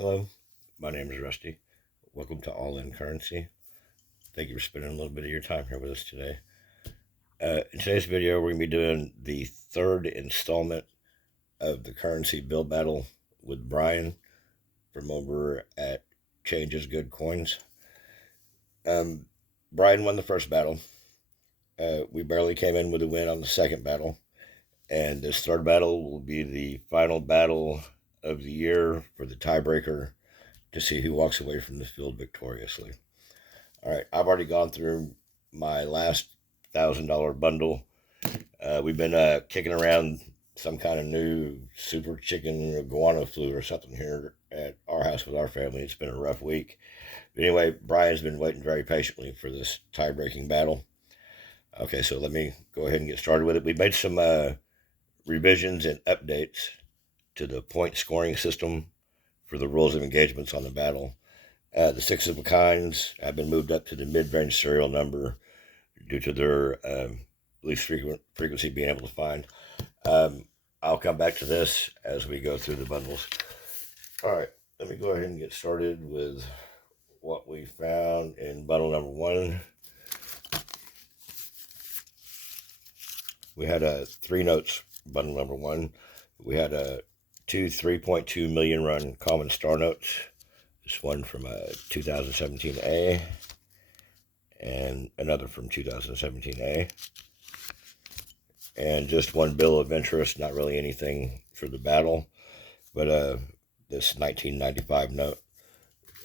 Hello, my name is Rusty. Welcome to All In Currency. Thank you for spending a little bit of your time here with us today. In today's video, we're going to be doing the third installment of the currency bill battle with Brian from over at Changes Good Coins. Brian won the first battle. We barely came in with a win on the second battle. And this third battle will be the final battle of the year for the tiebreaker to see who walks away from the field victoriously. All right, I've already gone through my last $1,000 bundle. We've been kicking around some kind of new super chicken iguana flu or something here at our house with our family. It's been a rough week. But anyway, Brian's been waiting very patiently for this tie-breaking battle. Okay, so let me go ahead and get started with it. We made some revisions and updates to the point scoring system for the rules of engagements on the battle. The six of a kinds have been moved up to the mid-range serial number due to their least frequency being able to find. I'll come back to this as we go through the bundles. All right, let me go ahead and get started with what we found in bundle number one. We had a 3 notes bundle number one. We had a 3.2 million run common star notes. This one from 2017A and another from 2017A. And just one bill of interest, not really anything for the battle, but this 1995 note.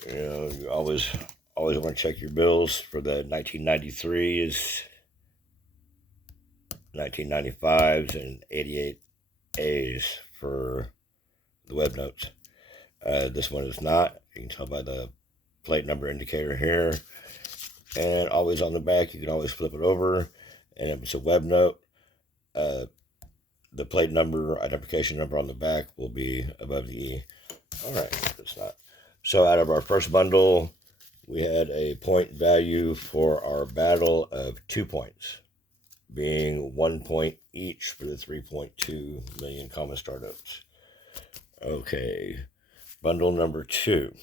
You know, you always want to check your bills for the 1993s, 1995s, and 88As for the web notes. This one is not. You can tell by the plate number indicator here. And always on the back, you can always flip it over. And if it's a web note, the plate number, identification number on the back will be above the E. All right, it's not. So out of our first bundle, we had a point value for our battle of 2 points, being 1 point each for the 3.2 million common star notes. Okay, bundle number two.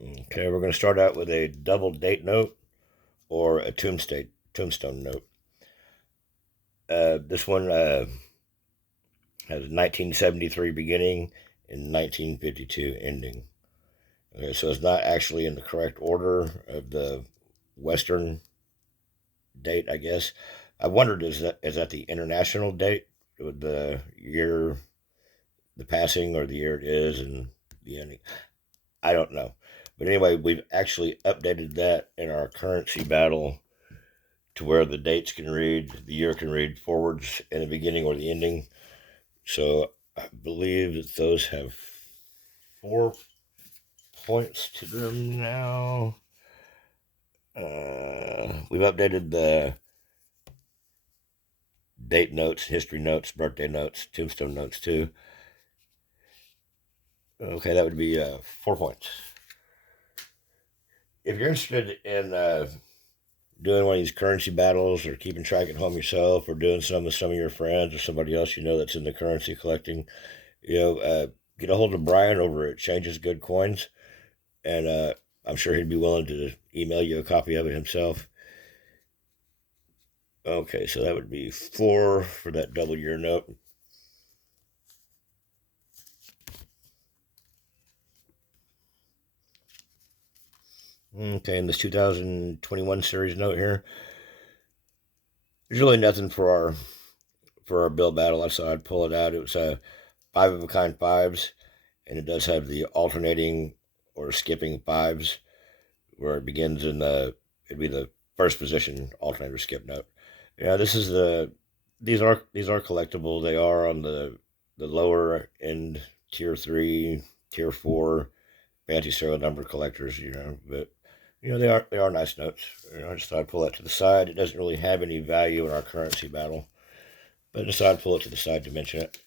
Okay, we're going to start out with a double date note or a tombstone note. This one has a 1973 beginning and 1952 ending. Okay, so it's not actually in the correct order of the Western date, I guess. I wondered, is that the international date with the year, the passing, or the year it is and the ending? I don't know. But anyway, we've actually updated that in our currency battle to where the dates can read, the year can read forwards in the beginning or the ending. So I believe that those have 4 points to them now. We've updated the date notes, history notes, birthday notes, tombstone notes too. Okay, that would be 4 points. If you're interested in doing one of these currency battles or keeping track at home yourself or doing some with some of your friends or somebody else you know that's into currency collecting, get a hold of Brian over at Changes Good Coins, and I'm sure he'd be willing to email you a copy of it himself. Okay, so that would be 4 for that double year note. Okay, in this 2021 series note here, there's really nothing for our bill battle. I thought I'd pull it out. It was 5 of a kind 5s, and it does have the alternating or skipping 5s, where it begins in it'd be the first position alternator skip note. Yeah, these are collectible. They are on the lower end tier 3, tier 4 fancy serial number collectors, but they are nice notes. I just thought I'd pull that to the side. It doesn't really have any value in our currency battle, but I decided to pull it to the side to mention it.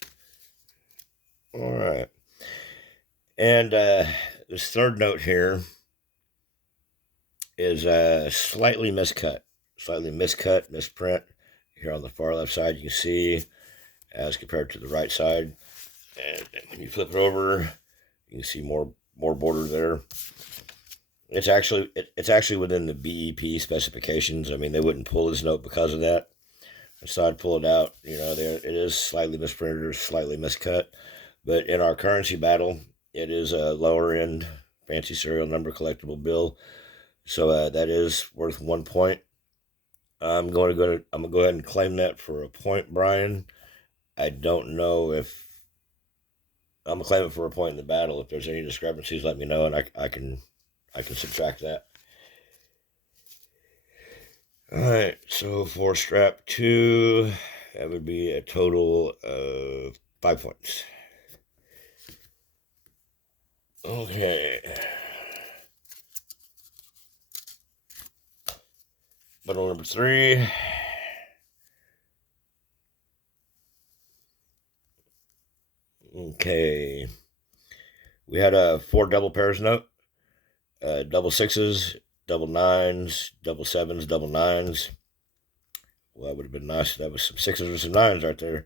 All right. And this third note here is slightly miscut, misprint. Here on the far left side, you can see, as compared to the right side, And when you flip it over, you can see more border there. It's actually within the BEP specifications. I mean, they wouldn't pull this note because of that. So I'd pull it out. You know, it is slightly misprinted or slightly miscut. But in our currency battle, it is a lower end fancy serial number collectible bill. So that is worth 1 point. I'm going to go ahead and claim that for a point, Brian. I don't know if I'm gonna claim it for a point in the battle. If there's any discrepancies, let me know, and I can subtract that. All right. So for strap 2, that would be a total of 5 points. Okay. Bundle number 3. Okay. We had a 4 double pairs note, double 6s, double 9s, double 7s, double 9s. Well, that would have been nice. That was some 6s or some 9s right there.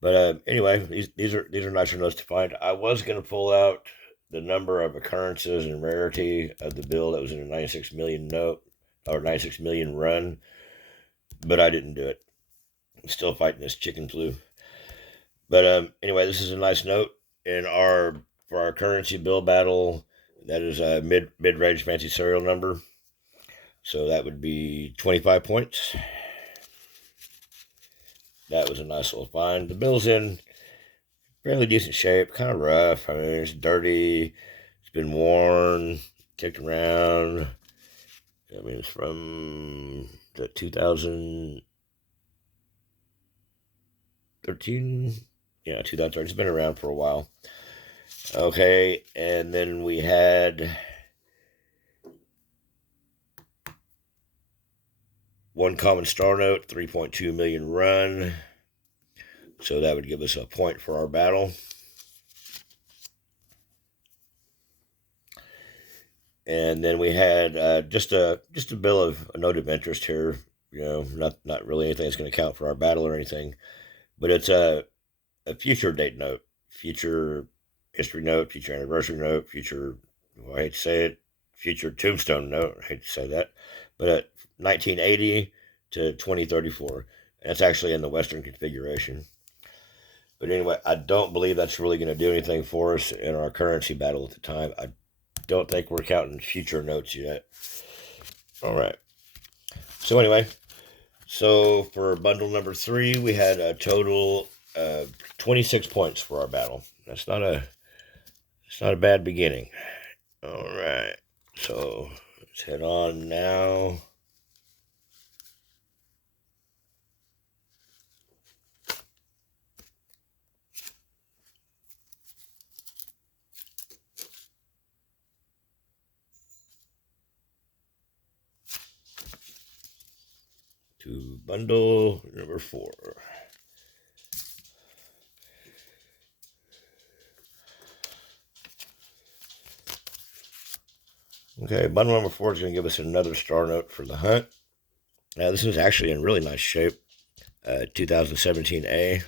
But anyway, these are nicer notes to find. I was going to pull out the number of occurrences and rarity of the bill that was in a 96 million note or 96 million run, but I didn't do it. I'm still fighting this chicken flu. But anyway, this is a nice note for our currency bill battle. That is a mid range fancy serial number, so that would be 25 points. That was a nice little find. The bill's in fairly decent shape, kind of rough. I mean, it's dirty. It's been worn, kicked around. I mean, it's from the 2013. Yeah, 2013. It's been around for a while. Okay, and then we had one common star note, 3.2 million run. So that would give us a point for our battle. And then we had just a bill of a note of interest here. You know, not really anything that's going to count for our battle or anything, but it's a future date note, future history note, future anniversary note, future, well, I hate to say it, future tombstone note. I hate to say that, but 1980 to 2034. And it's actually in the Western configuration. But anyway, I don't believe that's really going to do anything for us in our currency battle at the time. I don't think we're counting future notes yet. All right. So anyway, so for bundle number 3, we had a total of 26 points for our battle. It's not a bad beginning. All right. So let's head on now. To bundle number 4. Okay, bundle number 4 is going to give us another star note for the hunt. Now, this is actually in really nice shape. 2017A.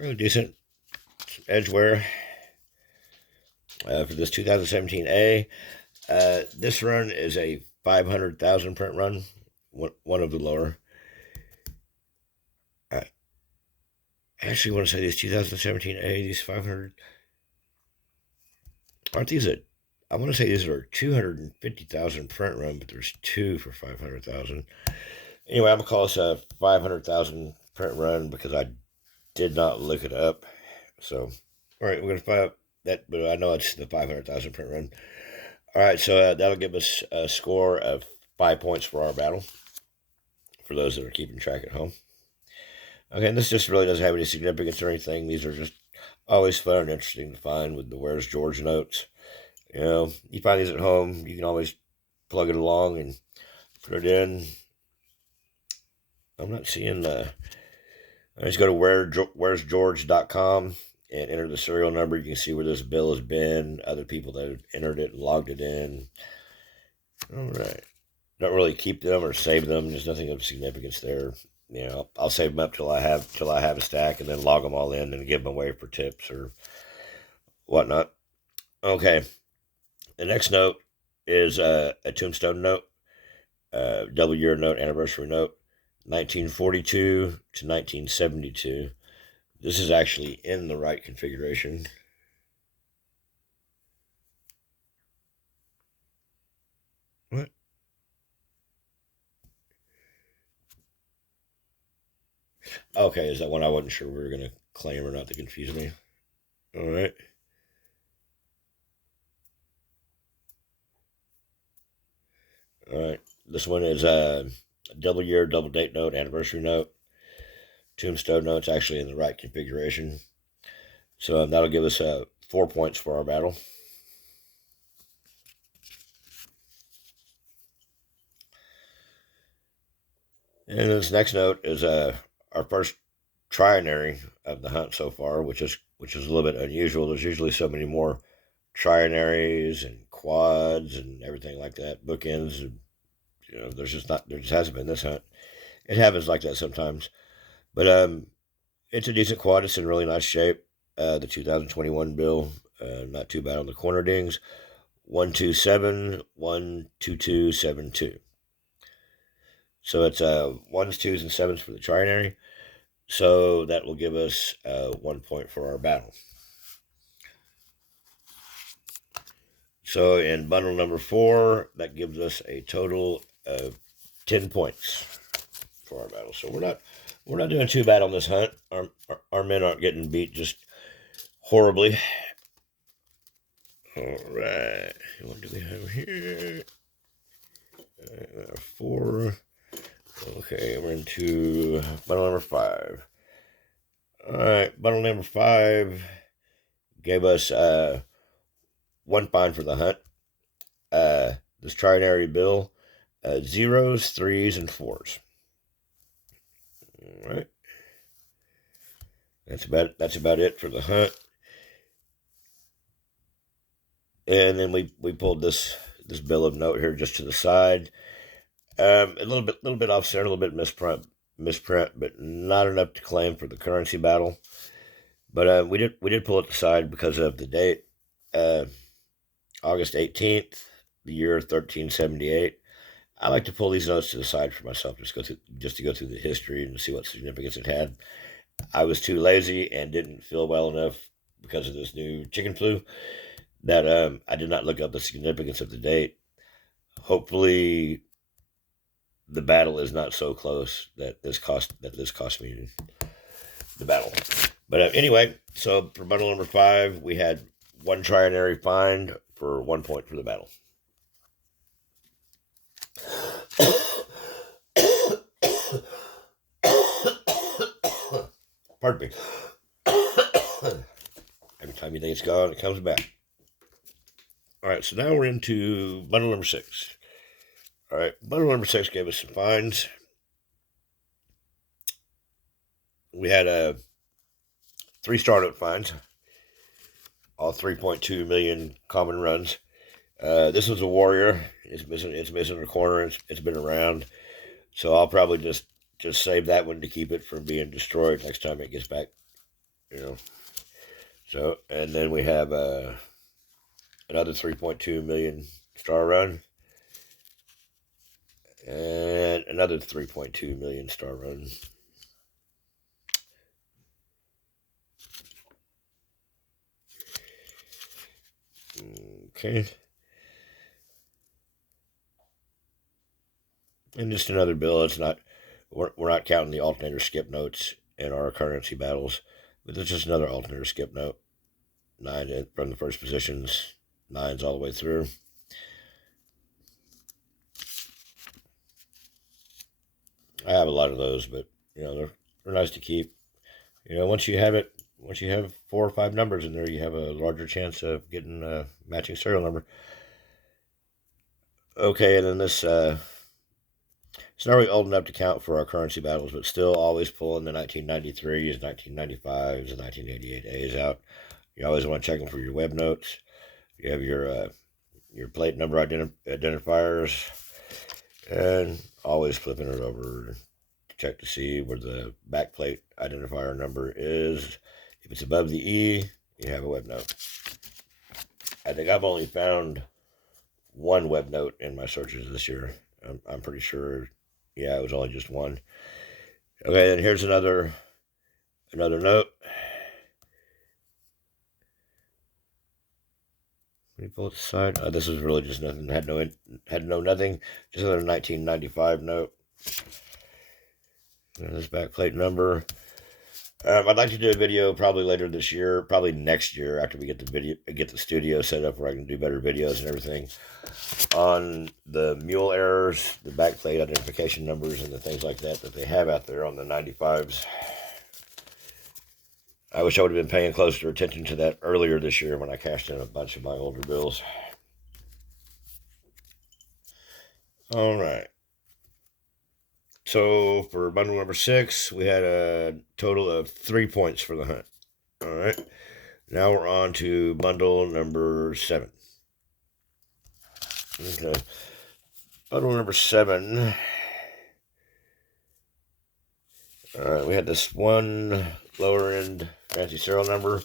Really decent. Some edge wear. For this 2017A. This run is a 500,000 print run. One of the lower. I actually want to say these 2017A, these 500. Aren't these I want to say these are 250,000 print run, but there's 2 for 500,000. Anyway, I'm going to call this a 500,000 print run because I did not look it up. So, all right, we're going to find out that, but I know it's the 500,000 print run. All right, so that'll give us a score of 5 points for our battle, for those that are keeping track at home. Okay, and this just really doesn't have any significance or anything. These are just always fun and interesting to find with the Where's George notes. You know, you find these at home, you can always plug it along and put it in. I'm not seeing I just go to where'sgeorge.com and enter the serial number. You can see where this bill has been, other people that have entered it and logged it in. All right. Don't really keep them or save them. There's nothing of significance there. I'll save them up till I have a stack, and then log them all in and give them away for tips or whatnot. Okay, the next note is a tombstone note, double year note, anniversary note, 1942 to 1972. This is actually in the right configuration. What? Okay, is that one I wasn't sure we were going to claim or not to confuse me? All right. All right. This one is a double year, double date note, anniversary note, tombstone note. It's actually in the right configuration. So that'll give us 4 points for our battle. And this next note is our first trinary of the hunt so far, which is a little bit unusual. There's usually so many more trinaries and quads and everything like that, bookends. There just hasn't been this hunt. It happens like that sometimes, but it's a decent quad. It's in really nice shape. The 2021 bill, not too bad on the corner dings. 127 12272. So it's ones, twos, and sevens for the trinary. So that will give us 1 point for our battle. So in bundle number 4, that gives us a total of 10 points for our battle. So we're not doing too bad on this hunt. Our men aren't getting beat just horribly. All right, what do we have here? 4. Okay, we're into bundle number 5. All right, bundle number 5 gave us 1 find for the hunt. This trinary bill, zeros, threes, and fours. All right, that's about it for the hunt. And then we pulled this bill of note here just to the side. A little bit off center, a little bit misprint, but not enough to claim for the currency battle. But we did pull it to the side because of the date, August 18th, the year 1378. I like to pull these notes to the side for myself, just to go through the history and see what significance it had. I was too lazy and didn't feel well enough because of this new chicken flu that I did not look up the significance of the date. Hopefully, the battle is not so close that this cost me the battle. But anyway, so for bundle number 5, we had 1 trinary find for 1 point for the battle. Pardon me. Every time you think it's gone, it comes back. All right, so now we're into bundle number 6. All right, bundle number 6 gave us some finds. We had 3 startup finds, all 3.2 million common runs. This was a warrior. It's missing a corner. It's been around, so I'll probably just save that one to keep it from being destroyed next time it gets back. So, and then we have another 3.2 million star run, and another 3.2 million star run. Okay. And just another bill. It's not, we're not counting the alternator skip notes in our currency battles, but it's just another alternator skip note. 9 from the first positions, 9s all the way through. I have a lot of those, but they're nice to keep. Once you have 4 or 5 numbers in there, you have a larger chance of getting a matching serial number. Okay, and then this, it's not really old enough to count for our currency battles, but still always pulling the 1993s, 1995s, and 1988As out. You always want to check them for your web notes. You have your plate number identifiers, and always flipping it over check to see where the backplate identifier number is. If it's above the E, you have a web note. I think I've only found one web note in my searches this year. I'm pretty sure, yeah, it was only just one. Okay, and here's another note. Let me pull it aside. This was really just nothing. Had no nothing. Just another 1995 note. And this backplate number. I'd like to do a video probably later this year, probably next year after we get the studio set up where I can do better videos and everything on the mule errors, the backplate identification numbers, and the things like that they have out there on the 95s. I wish I would have been paying closer attention to that earlier this year when I cashed in a bunch of my older bills. All right. So for bundle number 6, we had a total of 3 points for the hunt. All right. Now we're on to bundle number 7. Okay. Bundle number 7. All right. We had this one lower end fancy serial number.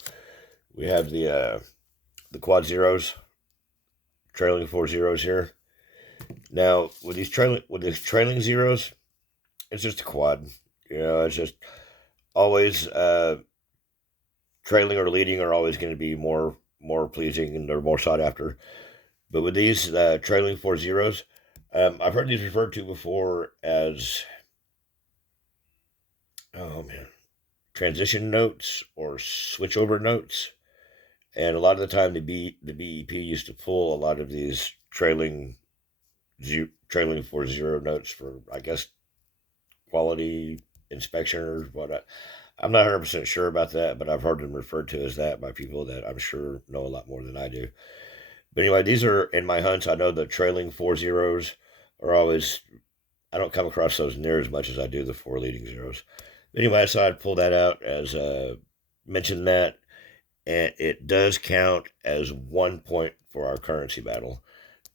We have the quad zeros, trailing 4 zeros here. Now with these trailing zeros, it's just a quad. It's just always trailing or leading are always going to be more pleasing and they're more sought after. But with these trailing 4 zeros, I've heard these referred to before as transition notes or switchover notes. And a lot of the time, the BEP used to pull a lot of these trailing 4 zero notes for, I guess, quality inspection or what. I'm not 100% sure about that, but I've heard them referred to as that by people that I'm sure know a lot more than I do. But anyway, these are in my hunts. I know the trailing 4 zeros are always, I don't come across those near as much as I do the 4 leading zeros. Anyway, so I'd pull that out as mention that, and it does count as 1 point for our currency battle,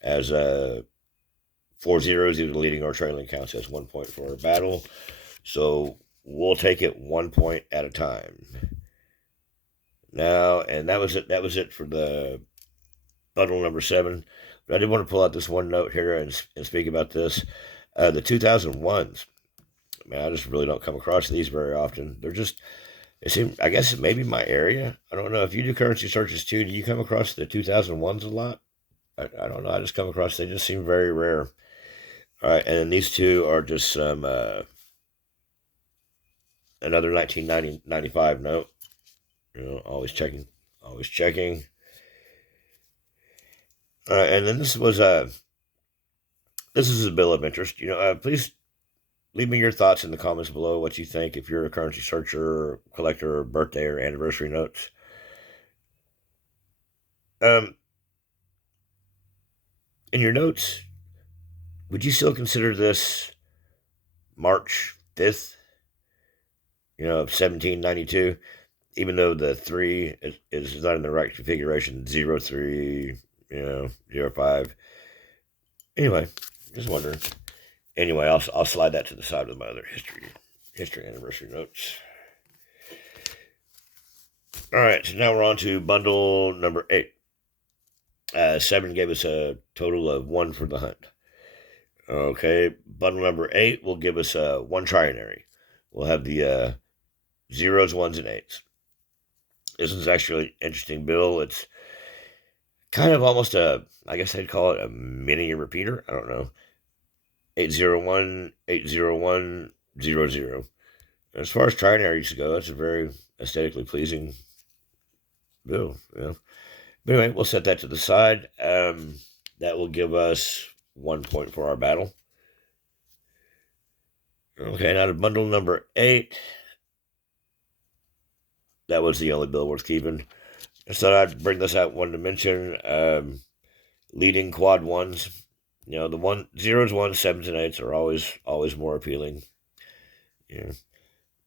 as 4 zeros, either leading or trailing, counts as 1 point for our battle. So we'll take it 1 point at a time. Now, and that was it. That was it for the bundle number 7. But I did want to pull out this one note here and speak about this. The 2001s. Man, I just really don't come across these very often. They're just, it seems, I guess maybe my area. I don't know. If you do currency searches too, do you come across the 2001s a lot? I don't know. I just come across, they just seem very rare. All right, and then these two are just some, another 1995 note. Always checking. All right, and then this is a bill of interest. Please leave me your thoughts in the comments below, what you think, if you're a currency searcher, or collector, or birthday or anniversary notes. In your notes, would you still consider this March 5th, of 1792, even though the 3 is not in the right configuration, 03, 05. Anyway, just wondering. Anyway, I'll slide that to the side with my other history anniversary notes. All right, so now we're on to bundle number 8. 7 gave us a total of 1 for the hunt. Okay, bundle number 8 will give us 1 trinary. We'll have the 0s, 1s, and 8s. This is actually an interesting bill. It's kind of almost I guess I'd call it a mini repeater. I don't know. 801, 801, 00. As far as trinaries go, that's a very aesthetically pleasing bill. But anyway, we'll set that to the side. That will give us 1 point for our battle. Okay, now to bundle number 8. That was the only bill worth keeping. I thought I'd bring this out one to mention. Leading quad 1s. The 0s, 1s, 7s, and 8s are always more appealing.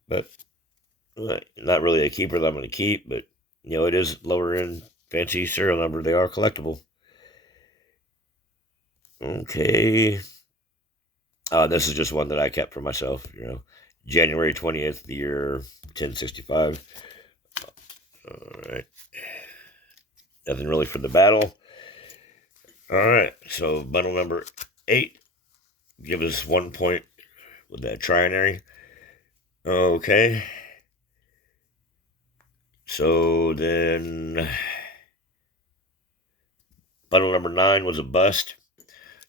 But not really a keeper that I'm going to keep, but it is lower end fancy serial number. They are collectible. Okay. This is just one that I kept for myself. January 20th, the year 1065. All right. Nothing really for the battle. All right. So bundle number 8. Give us 1 point with that trinary. Okay. So then bundle number 9 was a bust.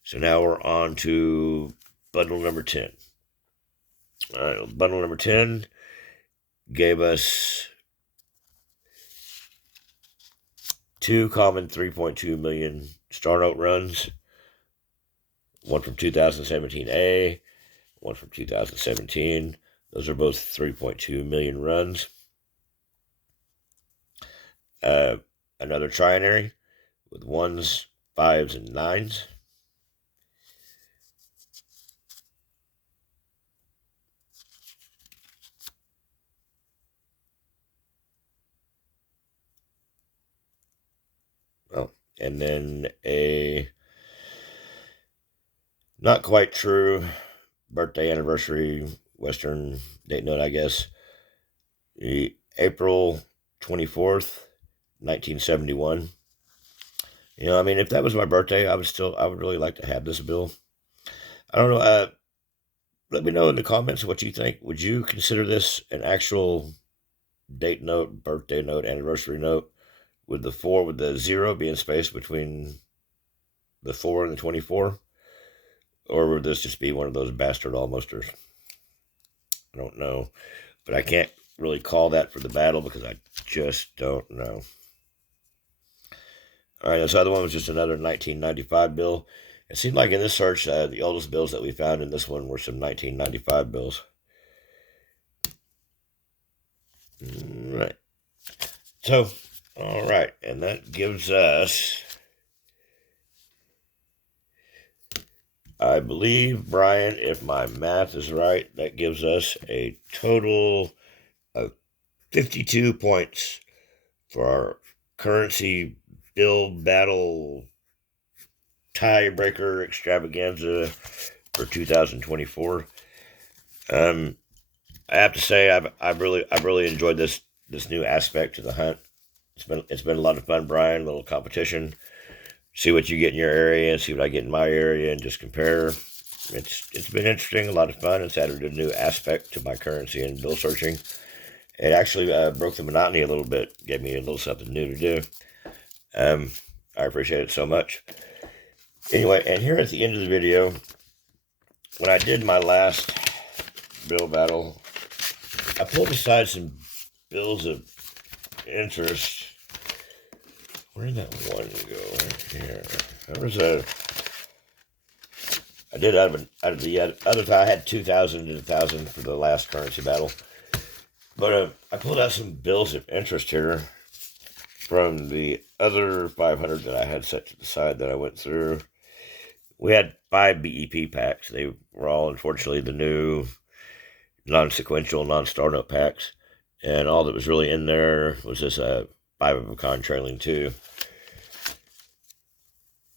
So now we're on to bundle number 10. All right, bundle number 10 gave us 2 common 3.2 million Star Note runs. One from 2017A, one from 2017. Those are both 3.2 million runs. Another trinary with 1s, 5s, and 9s. Oh, and then a not quite true birthday anniversary Western date note, I guess. The April 24th, 1971. You know, I mean, if that was my birthday, I would really like to have this bill. I don't know. Let me know in the comments what you think. Would you consider this an actual date note, birthday note, anniversary note, with the 0 being spaced between the 4 and the 24? Or would this just be one of those bastard almosters? I don't know. But I can't really call that for the battle because I just don't know. All right, this other one was just another 1995 bill. It seemed like in this search, the oldest bills that we found in this one were some 1995 bills. Right. So, all right, and that gives us, I believe, Brian, if my math is right, that gives us a total of 52 points for our currency bill battle tiebreaker extravaganza for 2024. I have to say I've really enjoyed this new aspect to the hunt. It's been a lot of fun, Brian. A little competition. See what you get in your area and see what I get in my area and just compare. It's been interesting, a lot of fun. It's added a new aspect to my currency and bill searching. It actually broke the monotony a little bit, gave me a little something new to do. I appreciate it so much. Anyway, and here at the end of the video, when I did my last bill battle, I pulled aside some bills of interest. Where did that one go? Right here. There was I did out of the other time. I had 2,000 to 1,000 for the last currency battle. But I pulled out some bills of interest here from the other 500 that I had set to the side that I went through. We had 5 BEP packs. They were all, unfortunately, the new non-sequential, non-star note packs. And all that was really in there was this 5 of a kind trailing 2.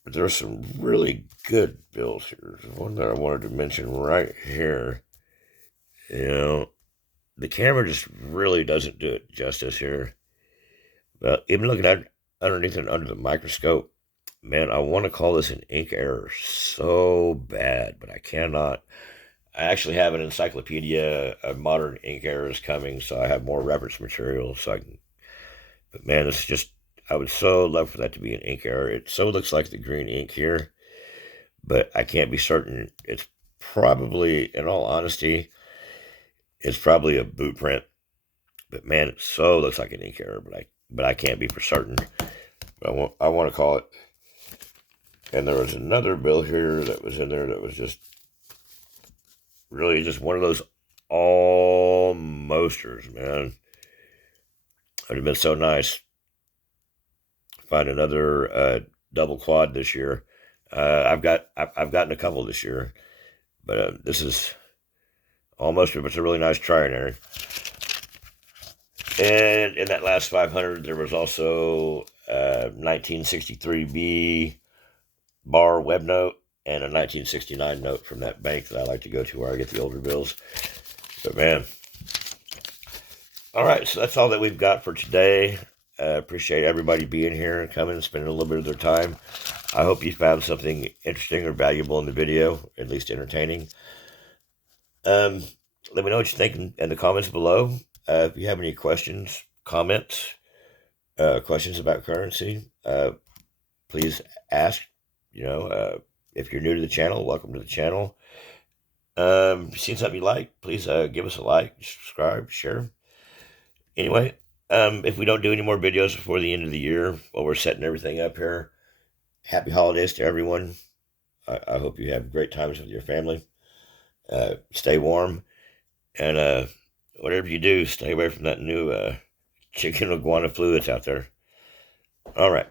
But there are some really good bills here. There's one that I wanted to mention right here. You know, the camera just really doesn't do it justice here. But even looking at underneath and under the microscope, man, I want to call this an ink error so bad, but I cannot. I actually have an encyclopedia of modern ink errors coming, so I have more reference material. So I can. But man, it's just. I would so love for that to be an ink error. It so looks like the green ink here, but I can't be certain. It's probably, in all honesty, it's probably a boot print. But man, it so looks like an ink error, but I can't be for certain. But I want to call it. And there was another bill here that was in there that was just really just one of those almosters, man. It would have been so nice to find another double quad this year. I've gotten a couple this year, but this is almost. It's a really nice trinary. And in that last 500, there was also 1963B bar web note and a 1969 note from that bank that I like to go to where I get the older bills. But man, all right, so that's all that we've got for today. Appreciate everybody being here and coming and spending a little bit of their time. I hope you found something interesting or valuable in the video, at least entertaining. Let me know what you think in the comments below. If you have any questions, comments, questions about currency, please ask. If you're new to the channel, welcome to the channel. If you've seen something you like, please give us a like, subscribe, share. Anyway, if we don't do any more videos before the end of the year, while we're setting everything up here, happy holidays to everyone. I hope you have great times with your family. Stay warm, and whatever you do, stay away from that new chicken iguana flu that's out there. All right.